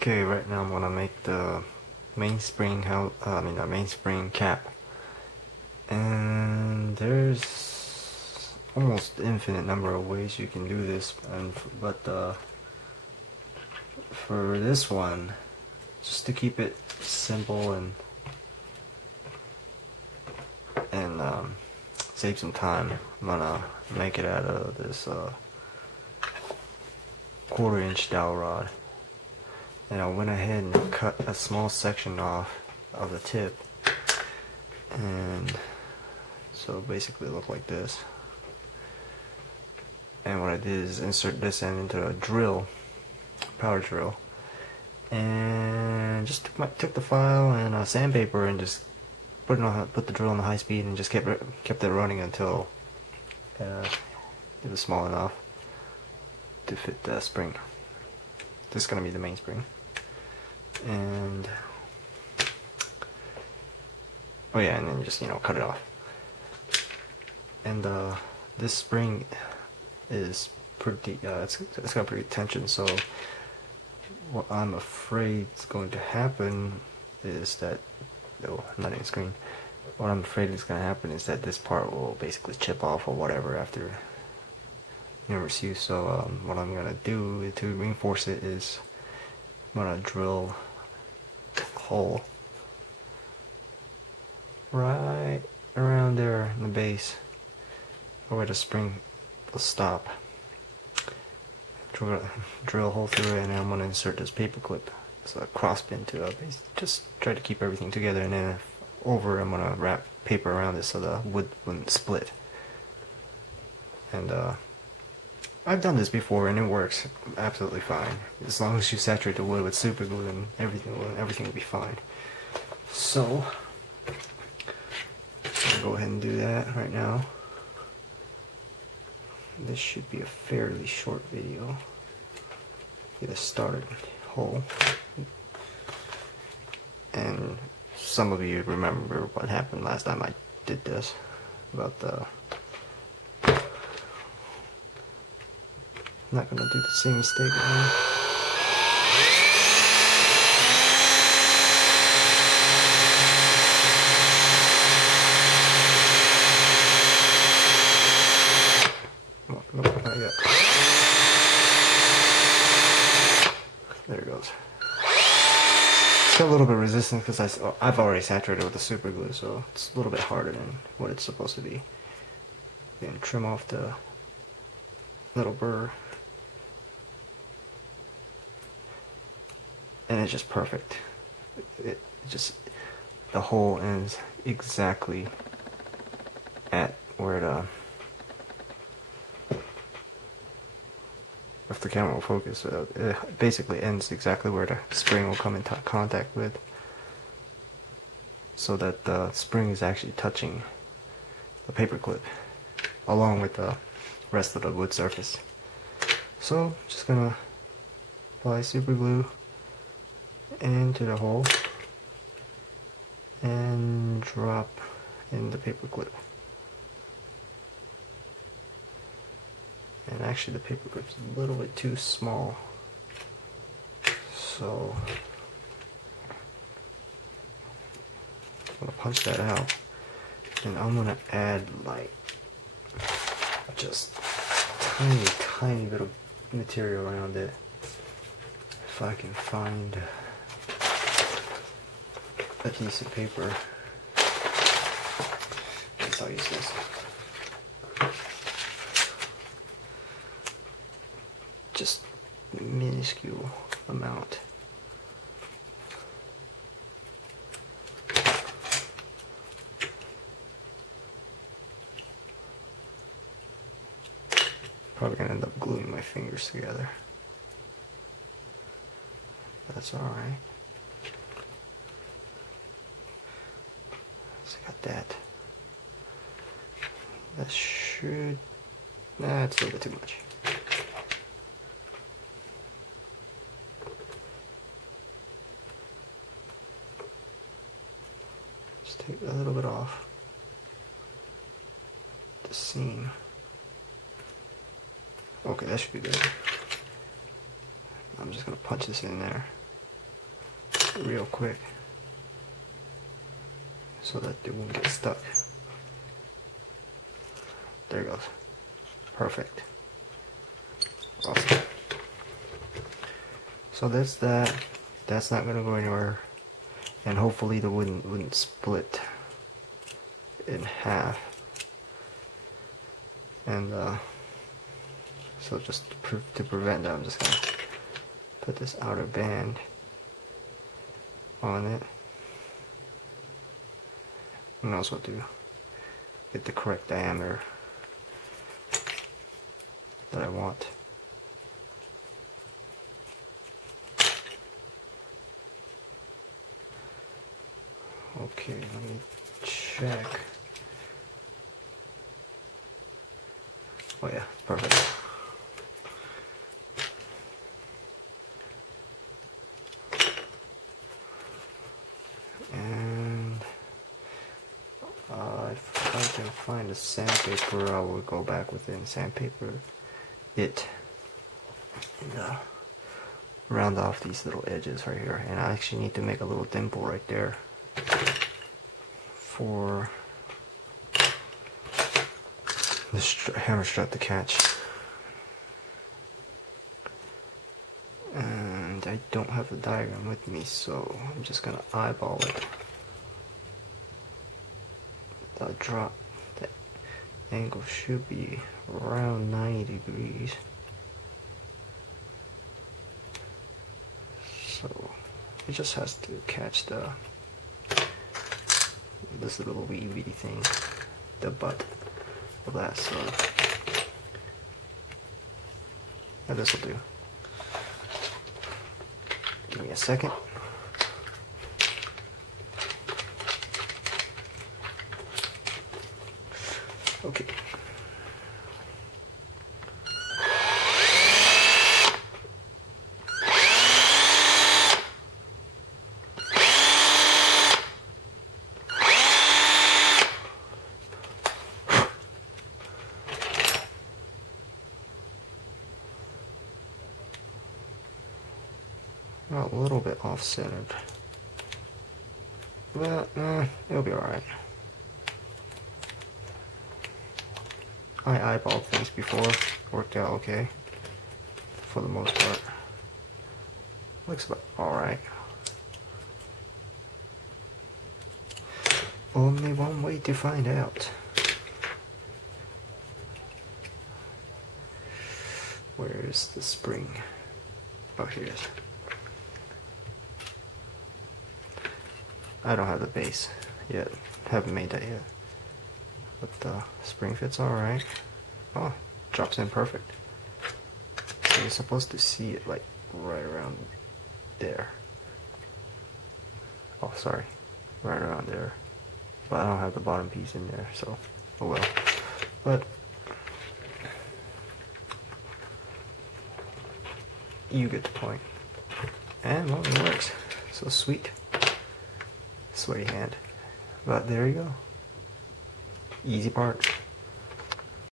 Okay, right now I'm gonna make the mainspring the mainspring cap, and there's almost infinite number of ways you can do this, but for this one, just to keep it simple and save some time, I'm gonna make it out of this 1/4" dowel rod. And I went ahead and cut a small section off of the tip, and so basically it looked like this. And what I did is insert this end into a drill, power drill, and just took the file and sandpaper and just put the drill on the high speed and just kept it running until it was small enough to fit the spring. This is gonna be the mainspring. And oh yeah, and then just cut it off. And this spring is pretty it's got pretty tension, so what I'm afraid is going to happen is that I'm not in the screen. What I'm afraid is going to happen is that this part will basically chip off or whatever after numerous use. So what I'm going to do to reinforce it is I'm going to drill a hole right around there in the base where the spring will stop. Drill a hole through it, and then I'm going to insert this paper clip. It's a cross pin to it. Just try to keep everything together, and then over I'm going to wrap paper around it so the wood wouldn't split. And I've done this before and it works absolutely fine. As long as you saturate the wood with super glue, then everything will be fine. So I'll go ahead and do that right now. This should be a fairly short video. Get a started hole. And some of you remember what happened last time I did this. About the... I'm not gonna do the same mistake again. Nope, not yet. There it goes. It's got a little bit of resistance because I've already saturated with the super glue, so it's a little bit harder than what it's supposed to be. Then trim off the little burr, and it's just perfect. It just, the hole ends exactly at where if the camera will focus, it basically ends exactly where the spring will come in contact with, so that the spring is actually touching the paper clip along with the rest of the wood surface. So just gonna apply super glue into the hole and drop in the paper clip. And actually the paper clip's a little bit too small, so I'm gonna punch that out, and I'm gonna add like just tiny bit of material around it. If I can find a piece of paper, I guess I'll use this. Just minuscule amount. Probably gonna end up gluing my fingers together. That's alright. So I got that. That should... That's a little bit too much. Just take a little bit off the seam. Okay, that should be good. I'm just gonna punch this in there. real quick so that it won't get stuck. There it goes. Perfect. Awesome. So that's that. That's not gonna go anywhere, and hopefully the wood wouldn't split in half. And so just to prevent that, I'm just gonna put this outer band on it, and also to get the correct diameter that I want. Okay, let me check. Oh yeah, perfect. And if I can find a sandpaper, I will go back within sandpaper it and round off these little edges right here. And I actually need to make a little dimple right there for the hammer strut to catch. And I don't have the diagram with me, so I'm just gonna eyeball it. The drop, the angle should be around 90 degrees. So it just has to catch this little wee thing, the butt of that. So and this will do. Give me a second. Okay. A little bit off-centered, but it'll be alright. I eyeballed things before, worked out okay for the most part. Looks about alright. Only one way to find out. Where's the spring? Oh, here it is. I don't have the base yet. Haven't made that yet. But the spring fits alright. Oh, drops in perfect. So you're supposed to see it like right around there. Oh, sorry. Right around there. But I don't have the bottom piece in there, so oh well. But you get the point. And well, it works. So sweet. Sweaty hand. But there you go. Easy part.